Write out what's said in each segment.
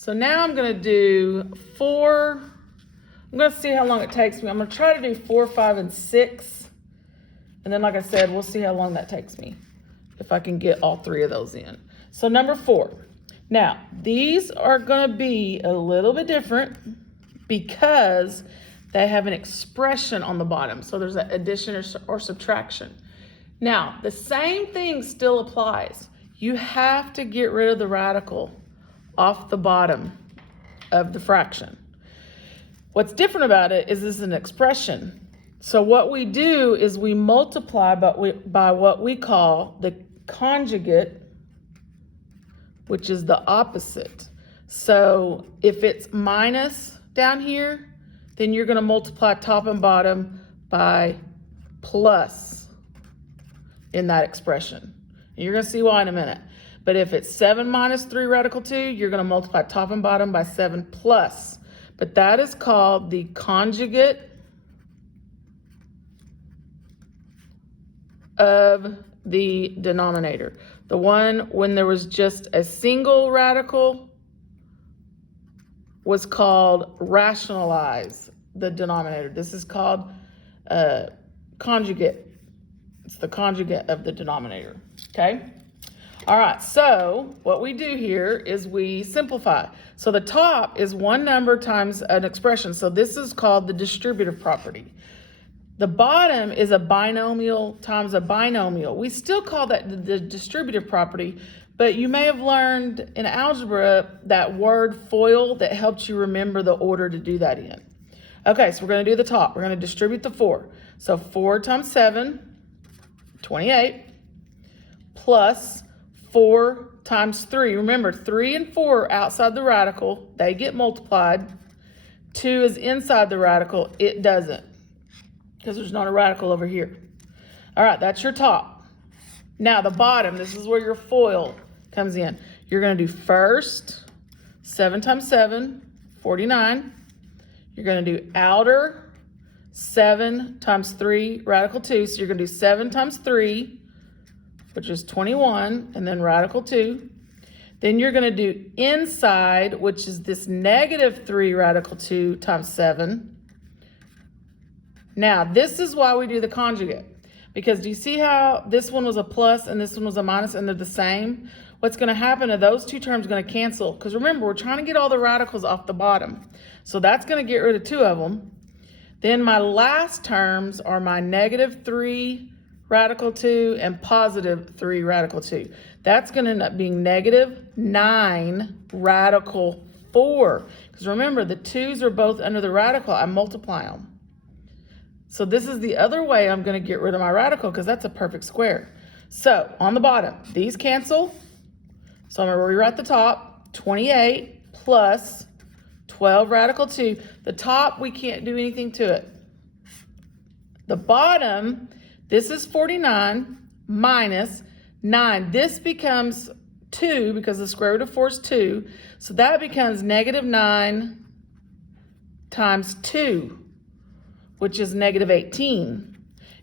So now I'm gonna do 4, I'm gonna see how long it takes me. I'm gonna try to do 4, 5, and 6. And then like I said, we'll see how long that takes me if I can get all 3 of those in. So number 4. Now, these are gonna be a little bit different because they have an expression on the bottom. So there's an addition or subtraction. Now, the same thing still applies. You have to get rid of the radical off the bottom of the fraction. What's different about it is this is an expression. So what we do is we multiply by what we call the conjugate, which is the opposite. So if it's minus down here, then you're gonna multiply top and bottom by plus in that expression. And you're gonna see why in a minute. But if it's 7 minus 3 radical 2, you're gonna multiply top and bottom by 7 plus. But that is called the conjugate of the denominator. The one when there was just a single radical was called rationalize the denominator. This is called conjugate. It's the conjugate of the denominator, okay? All right, so what we do here is we simplify. So the top is one number times an expression. So this is called the distributive property. The bottom is a binomial times a binomial. We still call that the distributive property, but you may have learned in algebra that word FOIL that helps you remember the order to do that in. Okay, so we're gonna do the top. We're gonna distribute the 4. So 4 times 7, 28, plus 4 times 3. Remember, 3 and 4 are outside the radical. They get multiplied. 2 is inside the radical. It doesn't, because there's not a radical over here. All right, that's your top. Now the bottom, this is where your FOIL comes in. You're gonna do first, 7 times 7, 49. You're gonna do outer, 7 times 3, radical 2. So you're gonna do 7 times 3, which is 21, and then radical 2. Then you're gonna do inside, which is this negative 3 radical 2 times 7. Now, this is why we do the conjugate. Because do you see how this one was a plus and this one was a minus and they're the same? What's gonna happen is those two terms are gonna cancel. Because remember, we're trying to get all the radicals off the bottom. So that's gonna get rid of 2 of them. Then my last terms are my negative 3 radical 2 and positive 3 radical 2. That's gonna end up being negative 9 radical 4. Because remember, the 2's are both under the radical. I multiply them. So this is the other way I'm gonna get rid of my radical, because that's a perfect square. So on the bottom, these cancel. So I'm gonna rewrite the top, 28 plus 12 radical 2. The top, we can't do anything to it. The bottom, this is 49 minus 9. This becomes 2 because the square root of 4 is 2. So that becomes negative 9 times 2, which is negative 18.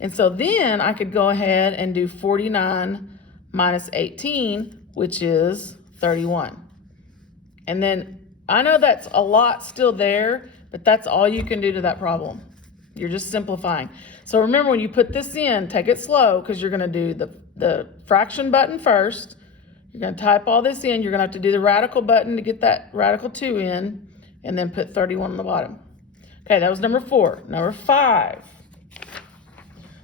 And so then I could go ahead and do 49 minus 18, which is 31. And then I know that's a lot still there, but that's all you can do to that problem. You're just simplifying. So remember, when you put this in, take it slow, because you're gonna do the fraction button first. You're gonna type all this in. You're gonna have to do the radical button to get that radical 2 in, and then put 31 on the bottom. Okay, that was number 4. Number 5.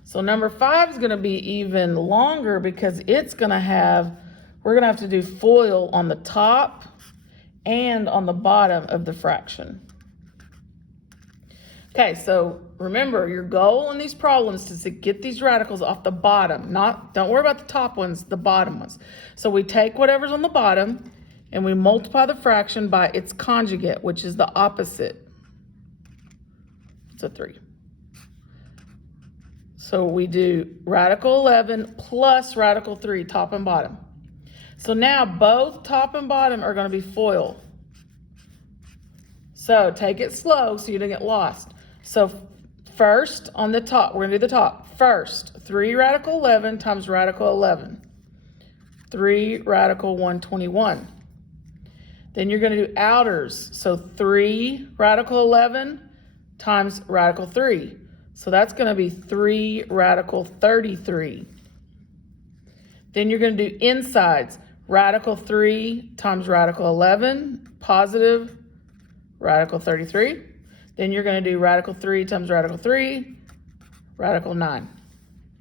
So number 5 is gonna be even longer because it's gonna have, we're gonna have to do FOIL on the top and on the bottom of the fraction. Okay, so remember, your goal in these problems is to get these radicals off the bottom. Don't worry about the top ones, the bottom ones. So we take whatever's on the bottom and we multiply the fraction by its conjugate, which is the opposite. It's a 3. So we do radical 11 plus radical 3, top and bottom. So now both top and bottom are going to be FOIL. So take it slow so you don't get lost. So first on the top, we're going to do the top. First, 3 radical 11 times radical 11. 3 radical 121. Then you're going to do outers. So 3 radical 11 times radical 3. So that's going to be 3 radical 33. Then you're going to do insides. Radical 3 times radical 11, positive radical 33. Then you're going to do radical 3 times radical 3, radical 9.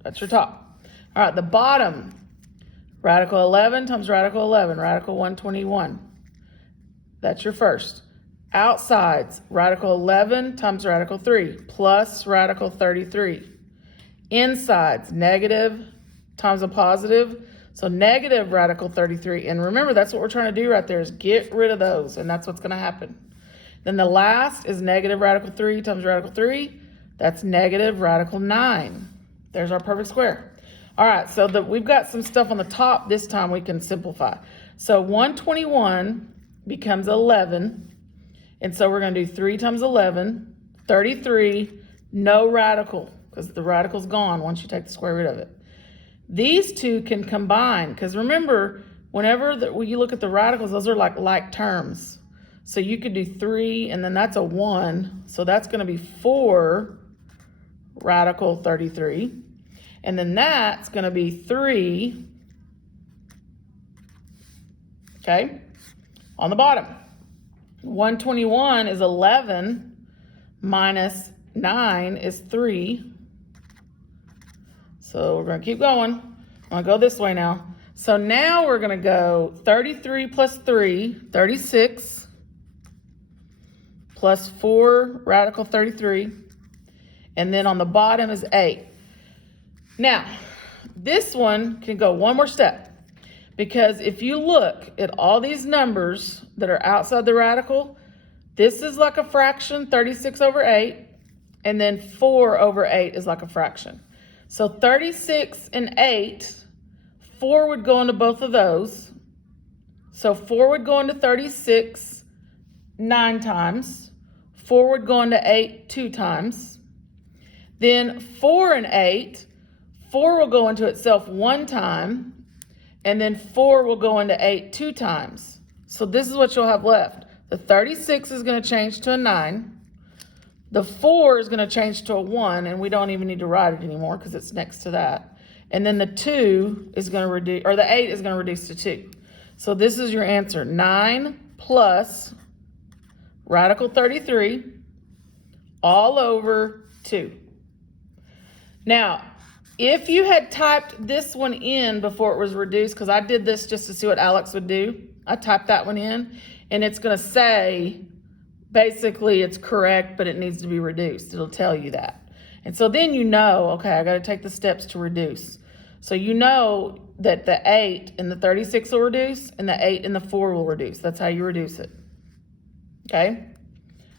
That's your top. All right, the bottom. Radical 11 times radical 11, radical 121. That's your first. Outsides, radical 11 times radical 3 plus radical 33. Insides, negative times a positive. So negative radical 33. And remember, that's what we're trying to do right there is get rid of those. And that's what's going to happen. Then the last is negative radical 3 times radical 3. That's negative radical 9. There's our perfect square. All right, so we've got some stuff on the top. This time we can simplify. So 121 becomes 11. And so we're going to do 3 times 11, 33, no radical, because the radical's gone once you take the square root of it. These two can combine, because remember, whenever you look at the radicals, those are like terms. So you could do 3, and then that's a 1. So that's going to be 4 radical 33. And then that's going to be 3, okay, on the bottom. 121 is 11 minus 9 is 3. So we're going to keep going. I'm going to go this way now. So now we're going to go 33 plus 3, 36, plus 4 radical 33. And then on the bottom is 8. Now, this one can go one more step. Because if you look at all these numbers that are outside the radical, this is like a fraction, 36 over 8, and then 4 over 8 is like a fraction. So 36 and 8, 4 would go into both of those. So 4 would go into 36 9 times. 4 would go into 8 2 times. Then 4 and 8, 4 will go into itself 1 time. And then 4 will go into 8 2 times. So this is what you'll have left. The 36 is going to change to a 9. The 4 is going to change to a 1, and we don't even need to write it anymore because it's next to that. And then the 2 is going to reduce, or the 8 is going to reduce to 2. So this is your answer. 9 plus radical 33 all over 2. Now, if you had typed this one in before it was reduced, because I did this just to see what Alex would do. I typed that one in, and it's going to say, basically, it's correct, but it needs to be reduced. It'll tell you that. And so then you know, okay, I got to take the steps to reduce. So you know that the 8 and the 36 will reduce, and the 8 and the 4 will reduce. That's how you reduce it. Okay?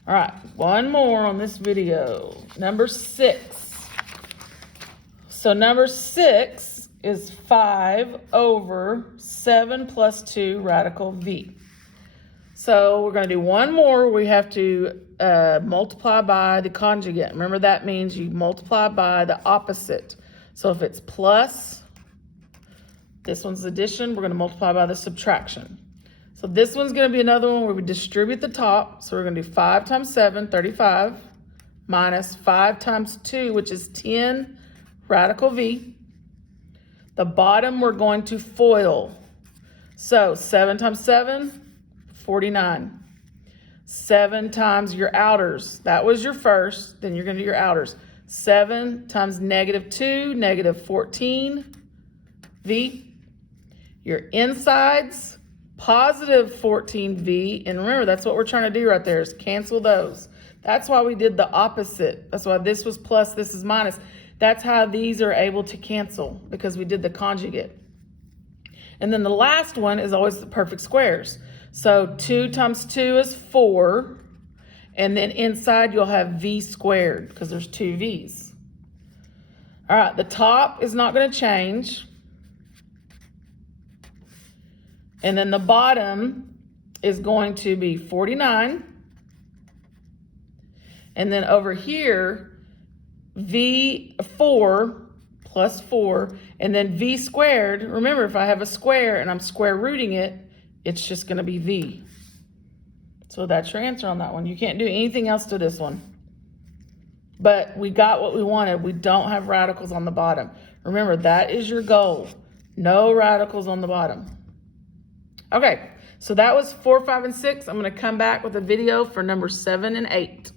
All right, one more on this video. Number 6. So number 6 is 5 over 7 plus 2 radical v. So we're going to do one more. We have to multiply by the conjugate. Remember, that means you multiply by the opposite. So if it's plus, this one's addition, we're going to multiply by the subtraction. So this one's going to be another one where we distribute the top. So we're going to do 5 times 7, 35, minus 5 times 2, which is 10 radical v. The bottom we're going to FOIL. So 7 times 7, 49. 7 times your outers. That was your first, then you're going to do your outers. 7 times negative 2, negative 14 v. Your insides, positive 14 v. And remember, that's what we're trying to do right there is cancel those. That's why we did the opposite. That's why this was plus, this is minus. That's how these are able to cancel, because we did the conjugate. And then the last one is always the perfect squares. So 2 times 2 is 4. And then inside you'll have v squared, because there's 2 v's. All right, the top is not going to change. And then the bottom is going to be 49. And then over here, v4 plus 4, and then v squared. Remember, if I have a square and I'm square rooting it, it's just going to be v. So that's your answer on that one. You can't do anything else to this one. But we got what we wanted. We don't have radicals on the bottom. Remember, that is your goal. No radicals on the bottom. Okay, so that was 4, 5, and 6. I'm going to come back with a video for number 7 and 8.